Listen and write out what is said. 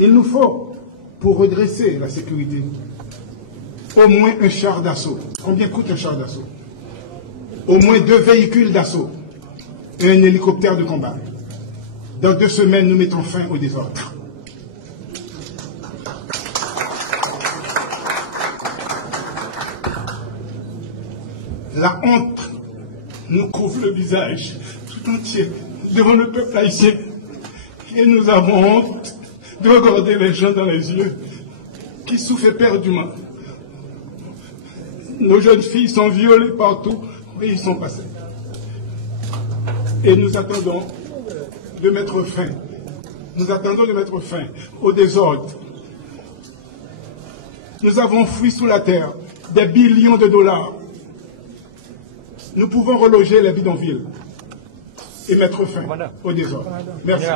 Il nous faut, pour redresser la sécurité, au moins un char d'assaut. Combien coûte un char d'assaut? Au moins 2 véhicules d'assaut et un hélicoptère de combat. Dans 2 semaines, nous mettons fin au désordre. La honte nous couvre le visage tout entier devant le peuple haïtien. Et nous avons honte de regarder les gens dans les yeux qui souffrent éperdument. Nos jeunes filles sont violées partout où ils sont passés. Et nous attendons de mettre fin. Nous attendons de mettre fin au désordre. Nous avons fouillé sous la terre des billions de dollars. Nous pouvons reloger les bidonvilles et mettre fin au désordre. Merci.